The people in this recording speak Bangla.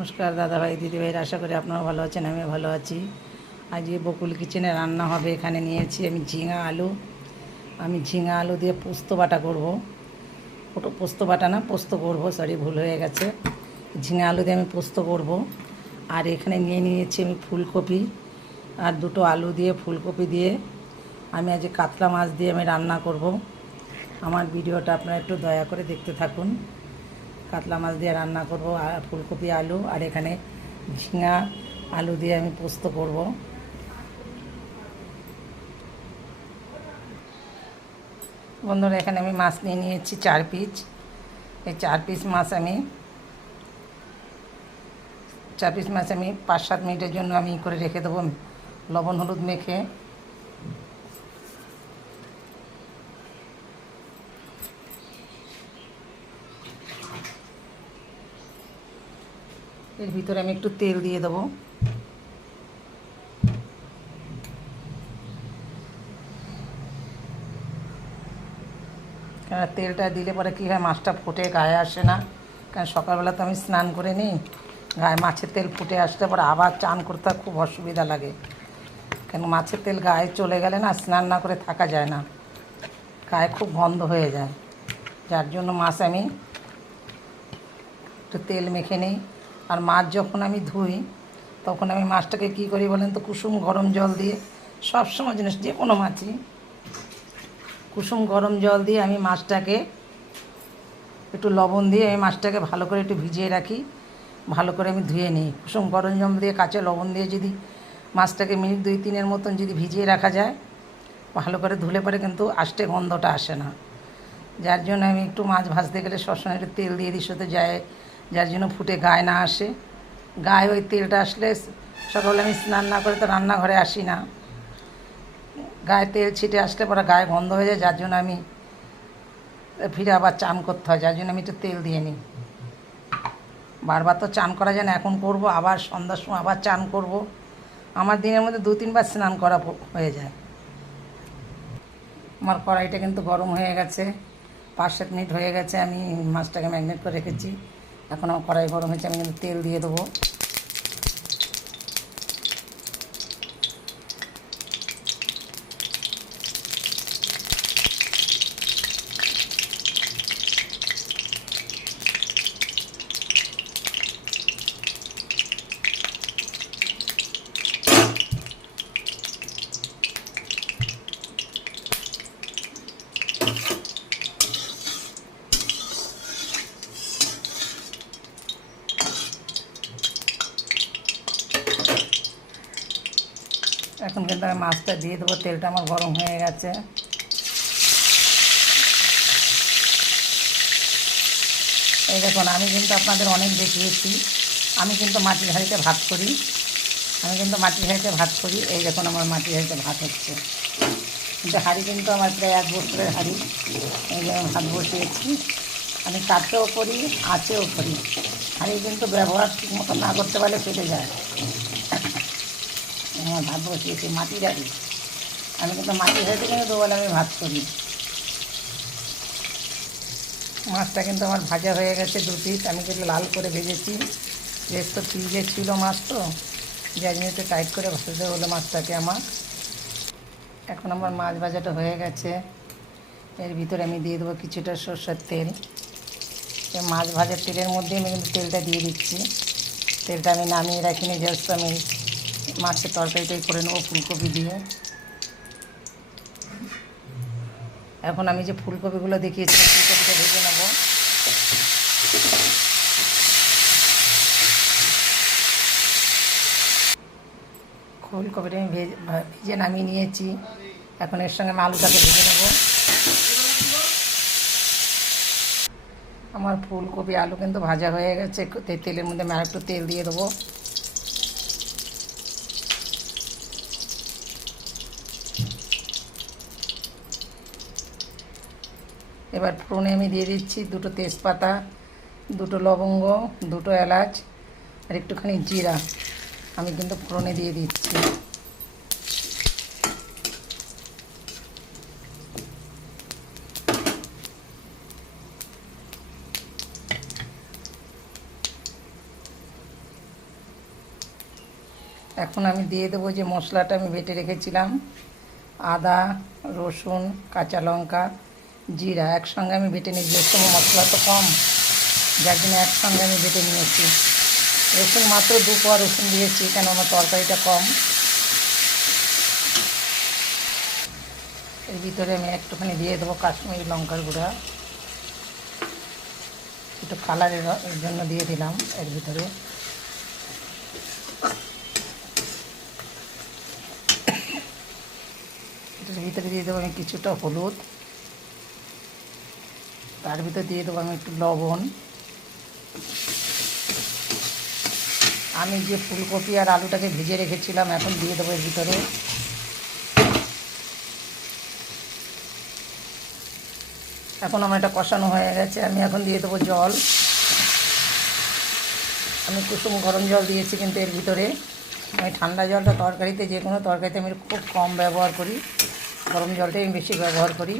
নমস্কার দাদাভাই দিদিভাইয়ের, আশা করি আপনারা ভালো আছেন, আমিও ভালো আছি। আজকে বকুল কিচেনে রান্না হবে। এখানে নিয়েছি আমি ঝিঙা আলু দিয়ে পোস্ত বাটা করব। ওটা পোস্ত বাটা না, পোস্ত করব, সরি ভুল হয়ে গেছে। ঝিঙা আলু দিয়ে আমি পোস্ত করব। আর এখানে নিয়েছি আমি ফুলকপি আর দুটো আলু দিয়ে, ফুলকপি দিয়ে আমি আজ কাতলা মাছ দিয়ে আমি রান্না করব। আমার ভিডিওটা আপনারা একটু দয়া করে দেখতে থাকুন। কাতলা মাছ দিয়ে রান্না করব, আর ফুলকপি আলু, আর এখানে ঝিঙা আলু দিয়ে আমি পোস্ত করব। বন্ধুরা, এখানে আমি মাছ নিয়েছি 4 পিস। এই 4 পিস মাছ আমি 5-7 মিনিটের জন্য আমি করে রেখে দেবো, লবণ হলুদ মেখে। এর ভিতরে আমি একটু তেল দিয়ে দেবো। কারণ তেলটা দিলে পরে কী হয়, মাছটা ফুটে গায়ে আসে না। কারণ সকালবেলা তো আমি স্নান করে নিই, গায়ে মাছের তেল ফুটে আসতে পরে আবার চান করতে খুব অসুবিধা লাগে। কেন মাছের তেল গায়ে চলে গেলে না, স্নান না করে থাকা যায় না, গায়ে খুব গন্ধ হয়ে যায়। যার জন্য মাছ আমি একটু তেল মেখে নিই। আর মাছ যখন আমি ধুই, তখন আমি মাছটাকে কী করি বলেন তো, কুসুম গরম জল দিয়ে, সবসময় জিনিস যে কোনো মাছই কুসুম গরম জল দিয়ে আমি মাছটাকে একটু লবণ দিয়ে আমি মাছটাকে ভালো করে একটু ভিজিয়ে রাখি, ভালো করে আমি ধুয়ে নিই। কুসুম গরম জল দিয়ে কাঁচা লবণ দিয়ে যদি মাছটাকে মিনিট 2-3-এর মতন যদি ভিজিয়ে রাখা যায়, ভালো করে ধুলে পরে কিন্তু আষ্টে গন্ধটা আসে না। যার জন্য আমি একটু মাছ ভাজতে গেলে সবসময় একটু তেল দিয়ে দিই, সাথে যায়, যার জন্য ফুটে গায়ে না আসে। গায়ে ওই তেলটা আসলে সকালে আমি স্নান না করে তো রান্নাঘরে আসি না, গায়ে তেল ছিটে আসলে পরে গায়ে গন্ধ হয়ে যায়। যার জন্য আমি ফিরে আবার চান করতে হয়, যার জন্য আমি একটু তেল দিয়ে নিই। বারবার তো চান করা যায় না, এখন করব, আবার সন্ধ্যার সময় আবার চান করব। আমার দিনের মধ্যে 2-3 বার স্নান করা হয়ে যায়। আমার কড়াইটা কিন্তু গরম হয়ে গেছে, 5-7 মিনিট হয়ে গেছে আমি মাছটাকে ম্যারিনেট করে রেখেছি। এখন আমার কড়াই গরম হয়েছে, আমি কিন্তু তেল দিয়ে দেবো। এখন কিন্তু আমি মাছটা দিয়ে দেবো, তেলটা আমার গরম হয়ে গেছে। এই দেখুন, আমি কিন্তু আপনাদের অনেক দেখিয়েছি, আমি কিন্তু মাটির হাঁড়িতে ভাত করি। এই দেখুন, আমার মাটির হাঁড়িতে ভাত হচ্ছে। কিন্তু হাঁড়ি কিন্তু আমার প্রায় 1 বছরের হাঁড়ি। এই যে আমি ভাত বসিয়েছি, আমি কাঠেও করি, আঁচেও করি। হাঁড়ি কিন্তু ব্যবহার ঠিক মতো না করতে পারলে ফেটে যায়। আমার ভাত বসিয়েছি মাটির হাঁড়ি, আমি কিন্তু মাটির হাঁড়িতে কিন্তু দুবেলা আমি ভাত করি। মাছটা কিন্তু আমার ভাজা হয়ে গেছে 2 পিস, আমি কিন্তু লাল করে ভেজেছি। বেশ তো ফ্রিজে ছিল মাছ, তো যার জন্য একটু টাইট করে ভাজতে হলো মাছটাকে আমার। এখন আমার মাছ ভাজাটা হয়ে গেছে, এর ভিতরে আমি দিয়ে দেবো কিছুটা সরষের তেল। মাছ ভাজার তেলের মধ্যে আমি কিন্তু তেলটা দিয়ে দিচ্ছি। তেলটা আমি নামিয়ে রাখিনি, জাস্ট আমি মাছের তরকারিটাই করে নেবো ফুলকপি দিয়ে। এখন আমি যে ফুলকপিগুলো দেখিয়েছিলাম, ফুলকপিটা ভেজে নেবো। ফুলকপিটা আমি ভেজে নামিয়ে নিয়েছি। এখন এর সঙ্গে আমি আলুটাকে ভেজে নেবো। আমার ফুলকপি আলু কিন্তু ভাজা হয়ে গেছে। তেলের মধ্যে আমি আরেকটু তেল দিয়ে দেবো। এবার ফোড়নে আমি দিয়ে দিচ্ছি 2টো তেজপাতা, 2টো লবঙ্গ, 2টো এলাচ আর একটুখানি জিরা। আমি কিন্তু ফোড়নে দিয়ে দিচ্ছি। এখন আমি দিয়ে দেবো যে মশলাটা আমি বেটে রেখেছিলাম, আদা, রসুন, কাঁচা লঙ্কা, জিরা একসঙ্গে আমি বেটে নিয়েছি। এর সময় মশলা তো কম, যার জন্য একসঙ্গে আমি বেটে নিয়েছি। রসুন মাত্র 2 কোয়া রসুন দিয়েছি, কেন আমার তরকারিটা কম। এর ভিতরে আমি একটুখানি দিয়ে দেবো কাশ্মীরি লঙ্কার গুঁড়া, একটু কালারের জন্য দিয়ে দিলাম। এর ভিতরে এটার ভিতরে দিয়ে দেবো আমি কিছুটা হলুদ, তার ভিতরে দিয়ে দেবো আমি একটু লবণ। আমি যে ফুলকপি আর আলুটাকে ভেজে রেখেছিলাম এখন দিয়ে দেবো এর ভিতরে। এখন আমার এটা কষানো হয়ে গেছে, আমি এখন দিয়ে দেবো জল। আমি কুসুম গরম জল দিয়েছি, কিন্তু এর ভিতরে আমি ঠান্ডা জলটা তরকারিতে, যে কোনো তরকারিতে আমি খুব কম ব্যবহার করি, গরম জলটাই আমি বেশি ব্যবহার করি।